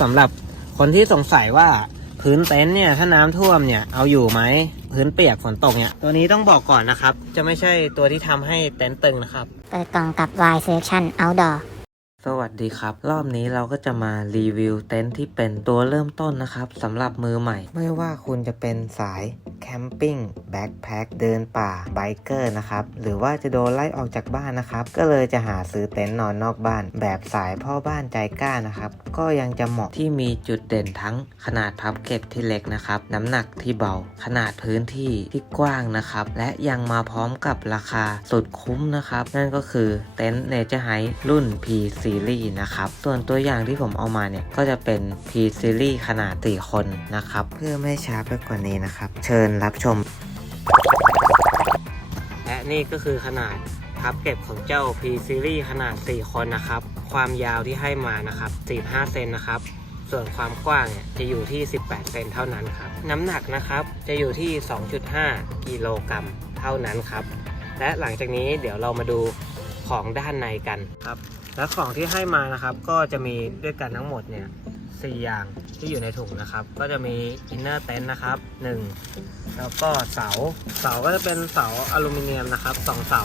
สำหรับคนที่สงสัยว่าพื้นเต็นท์เนี่ยถ้าน้ำท่วมเนี่ยเอาอยู่ไหมพื้นเปียกฝนตกเนี่ยตัวนี้ต้องบอกก่อนนะครับ จะไม่ใช่ตัวที่ทำให้เต็นท์ตึงนะครับ เปิดกล่องกับ Y Selection Outdoor สวัสดีครับ รอบนี้เราก็จะมารีวิวเต็นท์ที่เป็นตัวเริ่มต้นนะครับสำหรับมือใหม่ ไม่ว่าคุณจะเป็นสายแคมปิ้งแบ็คแพ็คเดินป่าไบเกอร์นะครับ หรือว่าจะโดนไล่ออกจากบ้านนะครับ ก็เลยจะหาซื้อเต็นท์นอนนอกบ้าน แบบสายพ่อบ้านใจกล้านะครับ ก็ยังจะเหมาะที่มีจุดเด่นทั้งขนาดพับเก็บที่เล็กนะครับ น้ำหนักที่เบา ขนาดพื้นที่ที่กว้างนะครับ และยังมาพร้อมกับราคาสุดคุ้มนะครับ นั่นก็คือเต็นท์เนเจอร์ไฮรุ่น P Series นะครับ ส่วนตัวอย่างที่ผมเอามาเนี่ย ก็จะเป็น P Series ขนาด 4 คนนะครับ เพื่อไม่ช้าไปกว่านี้นะครับ เชิญรับชม และนี่ก็คือขนาดพับเก็บของเจ้า P Series ขนาด 4 คนนะครับ ความยาวที่ให้มานะครับ45เซนนะครับส่วนความกว้างเนี่ยจะอยู่ที่ 18 เซนเท่านั้นครับ น้ำหนักนะครับจะอยู่ที่ 2.5 กิโลกรัมเท่านั้นครับ และหลังจากนี้เดี๋ยวเรามาดูของด้านในกันครับ และของที่ให้มานะครับก็จะมีด้วยกันทั้งหมดเนี่ยสี่อย่างที่อยู่ในถุงนะครับ ก็จะมีอินเนอร์เต็นนะครับหนึ่งแล้วก็เสาเสาก็จะเป็นเสาอลูมิเนียมนะครับสองเสา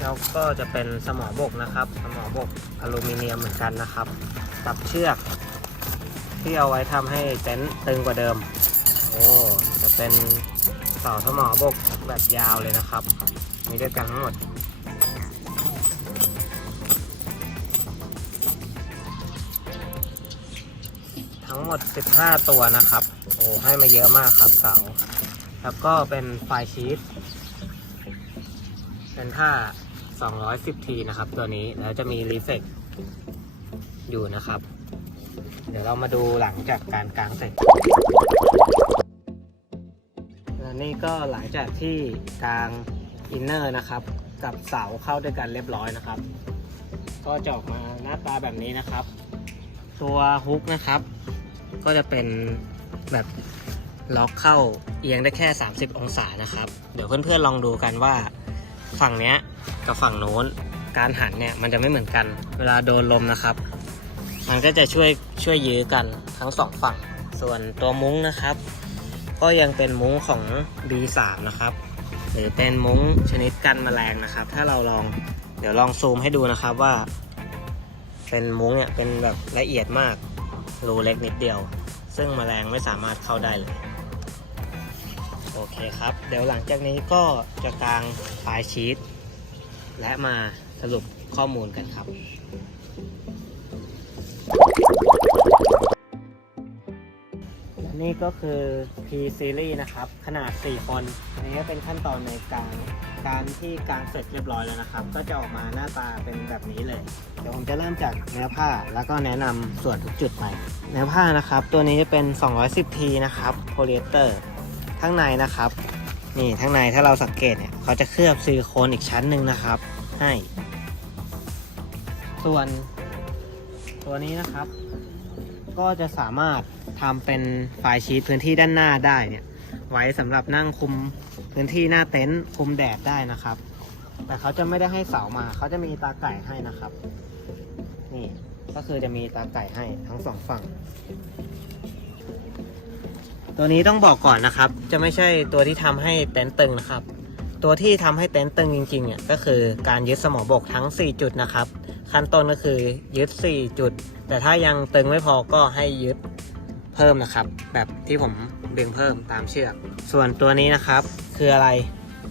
แล้วก็จะเป็นสมอบกนะครับ สมอบกอลูมิเนียมเหมือนกันนะครับ กับเชือก ที่เอาไว้ทำให้เต็นท์ตึงกว่าเดิม โอ้จะเป็นเสาสมอบกแบบยาวเลยนะครับ มีด้วยกันทั้งหมด ทั้งหมด 15 ตัวนะครับ โอ้ให้มาเยอะมากครับเสาแล้วก็เป็นไฟชีตเป็นท่า210 ทีนะครับ ตัวนี้แล้วจะมีรีเฟกอยู่นะครับ เดี๋ยวเรามาดูหลังจากการกางเสร็จและนี่ก็หลังจากที่กางอินเนอร์นะครับ กับเสาเข้าด้วยกันเรียบร้อยนะครับ ก็จะออกมาหน้าตาแบบนี้นะครับ ตัวฮุกนะครับ ก็จะเป็นแบบล็อกเข้าเอียงได้แค่ 30 องศานะครับ เดี๋ยวเพื่อนๆลองดูกันว่า ฝั่งเนี้ยกับฝั่งโน้นการหันเนี่ยมันจะไม่เหมือนกัน เวลาโดนลมนะครับ มันก็จะช่วยช่วยยื้อกันทั้งสองฝั่ง ส่วนตัวมุ้งนะครับ ก็ยังเป็นมุ้งของ B3 นะครับ หรือเป็นมุ้งชนิดกันแมลงนะครับ ถ้าเราลองเดี๋ยวลองซูมให้ดูนะครับว่า เป็นมุ้งเนี่ยเป็นแบบละเอียดมาก รูเล็กนิดเดียว ซึ่งแมลงไม่สามารถเข้าได้เลย โอเคครับ เดี๋ยวหลังจากนี้ก็จะกางไฟล์ชีตและมาสรุปข้อมูลกันครับ นี่ก็คือ P Series นะครับ ขนาด 4 คน อันนี้ก็เป็นขั้นตอนในการการที่กางเสร็จเรียบร้อยแล้วนะครับ ก็จะออกมาหน้าตาเป็นแบบนี้เลย เดี๋ยวผมจะเริ่มจากเนื้อผ้าแล้วก็แนะนำส่วนทุกจุดไป เนื้อผ้านะครับ ตัวนี้จะเป็น 210 t นะครับโพลีเอสเตอร์ข้งในนะครับ นี่ข้งในถ้าเราสังเกตเนี่ยเขาจะเคลือบซิลิโคนอีกชั้นหนึ่งนะครับ ให้ ส่วนตัวนี้นะครับ ก็จะสามารถทำเป็นไฟล์ชีตพื้นที่ด้านหน้าได้เนี่ยไว้สำหรับนั่งคุมพื้นที่หน้าเต็นท์คุมแดดได้นะครับ แต่เขาจะไม่ได้ให้เสามาเขาจะมีตาไก่ให้นะครับ นี่ก็คือจะมีตาไก่ให้ทั้งสองฝั่ง ตัวนี้ต้องบอกก่อนนะครับ จะไม่ใช่ตัวที่ทำให้เต็นท์ตึงนะครับ ตัวที่ทำให้เต็นท์ตึงจริงๆเนี่ยก็คือการยึดสมอบกทั้ง 4 จุดนะครับ ขั้นต้นก็คือยึด 4 จุด แต่ถ้ายังตึงไม่พอก็ให้ยึดเพิ่มนะครับ แบบที่ผมดึงเพิ่มตามเชือก ส่วนตัวนี้นะครับคืออะไร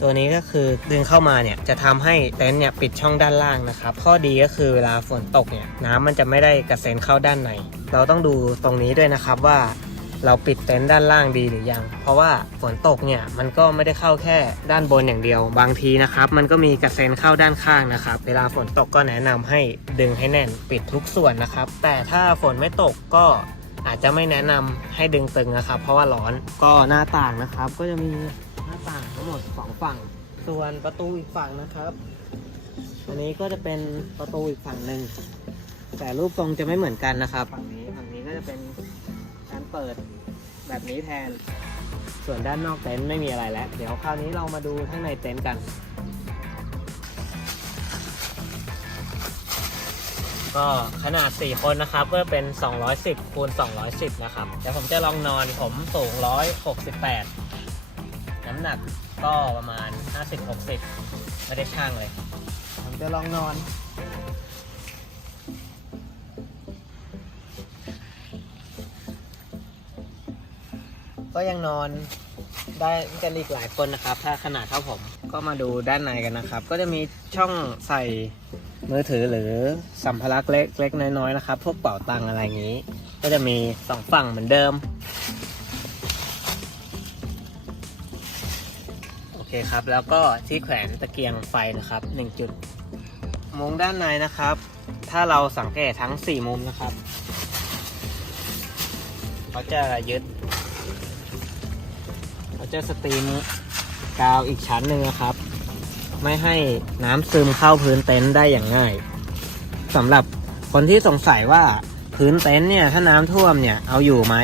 ตัวนี้ก็คือดึงเข้ามาเนี่ยจะทำให้เต็นท์เนี่ยปิดช่องด้านล่างนะครับ ข้อดีก็คือเวลาฝนตกเนี่ยน้ำมันจะไม่ได้กระเซ็นเข้าด้านใน เราต้องดูตรงนี้ด้วยนะครับว่า เราปิดเต็นท์ด้านล่างดีหรือยัง เพราะว่าฝนตกเนี่ยมันก็ไม่ได้เข้าแค่ด้านบนอย่างเดียว บางทีนะครับ มันก็มีกระเซ็นเข้าด้านข้างนะครับ เวลาฝนตกก็แนะนำให้ดึงให้แน่นปิดทุกส่วนนะครับ แต่ถ้าฝนไม่ตกก็อาจจะไม่แนะนำให้ดึงตึงนะครับ เพราะว่าร้อนก็หน้าต่างนะครับ ก็จะมีหน้าต่างทั้งหมดสองฝั่ง ส่วนประตูอีกฝั่งนะครับอันนี้ก็จะเป็นประตูอีกฝั่งหนึ่งแต่รูปทรงจะไม่เหมือนกันนะครับ ฝั่งนี้ฝั่งนี้ก็จะเป็น เปิดแบบนี้แทน ส่วนด้านนอกเต็นท์ไม่มีอะไรแล้ว เดี๋ยวคราวนี้เรามาดูข้างในเต็นท์กัน ก็ขนาด 4 คนนะครับก็เป็น 210คูณ210 นะครับ เดี๋ยวผมจะลองนอนผมสูง 168 น้ำหนักก็ประมาณ 50-60 ไม่ได้ช่างเลย ผมจะลองนอน ก็ยังนอนได้กันอีกหลายคนนะครับ ถ้าขนาดเท่าผมก็มาดูด้านในกันนะครับ ก็จะมีช่องใส่มือถือหรือสัมภาระเล็กเล็กน้อยๆนะครับ พวกเป๋าตังอะไรอย่างนี้ ก็จะมีสองฝั่งเหมือนเดิม โอเคครับ แล้วก็ที่แขวนตะเกียงไฟนะครับหนึ่งจุด มุมด้านในนะครับ ถ้าเราสังเกตทั้ง 4 มุมนะครับเขาจะยึด เขาจะสตรีมกาวอีกชั้นหนึ่งนะครับ ไม่ให้น้ำซึมเข้าพื้นเต็นท์ได้อย่างง่ายสำหรับคนที่สงสัยว่าพื้นเต็นท์เนี่ยถ้าน้ำท่วมเนี่ยเอาอยู่ไหม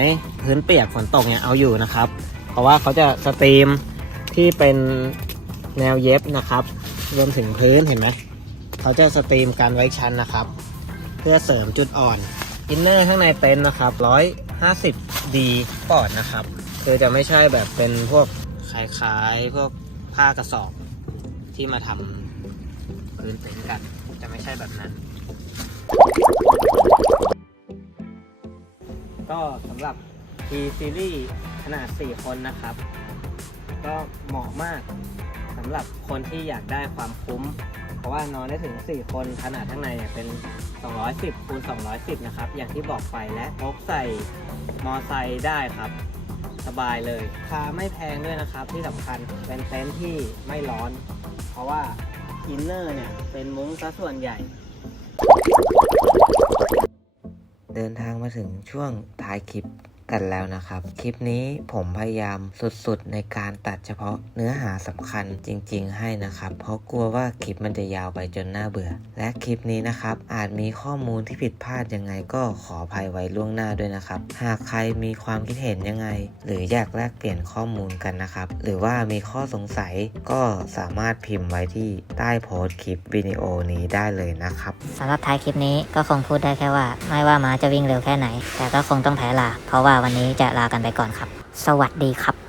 พื้นเปียกฝนตกเนี่ยเอาอยู่นะครับ เพราะว่าเขาจะสตรีมที่เป็นแนวเย็บนะครับ รวมถึงพื้นเห็นไหมเขาจะสตรีมการไว้ชั้นนะครับ เพื่อเสริมจุดอ่อน อินเนอร์ข้างในเต็นท์นะครับ150ดีปอดนะครับ คือจะไม่ใช่แบบเป็นพวกคล้ายๆพวกผ้ากระสอบที่มาทำพื้นเต็นท์กัน จะไม่ใช่แบบนั้น ก็สำหรับ T Series ขนาด 4 คนนะครับ ก็เหมาะมากสำหรับคนที่อยากได้ความคุ้ม เพราะว่านอนได้ถึง 4 คนขนาดข้างในเนี่ยเป็น 210คูณ210 นะครับ อย่างที่บอกไปและพกใส่มอไซค์ได้ครับ สบายเลยราคาไม่แพงด้วยนะครับ ที่สำคัญเป็นเต็นท์ที่ไม่ร้อน เพราะว่าอินเนอร์เนี่ยเป็นมุ้งซะส่วนใหญ่ เดินทางมาถึงช่วงท้ายคลิป กันแล้วนะครับ คลิปนี้ผมพยายามสุดๆ ในการตัดเฉพาะเนื้อหาสำคัญจริง ๆ ให้นะครับ เพราะกลัวว่าคลิปมันจะยาวไปจนน่าเบื่อ และคลิปนี้นะครับ อาจมีข้อมูลที่ผิดพลาดยังไงก็ขออภัยไว้ล่วงหน้าด้วยนะครับ หากใครมีความคิดเห็นยังไง หรืออยากแลกเปลี่ยนข้อมูลกันนะครับ หรือว่ามีข้อสงสัยก็สามารถพิมพ์ไว้ที่ใต้โพสต์คลิปวิดีโอนี้ได้เลยนะครับสำหรับท้ายคลิปนี้ก็คงพูดได้แค่ว่า ไม่ว่าม้าจะวิ่งเร็วแค่ไหน แต่ก็คงต้องแพ้ลาเพราะว่าวันนี้จะลากันไปก่อนครับ สวัสดีครับ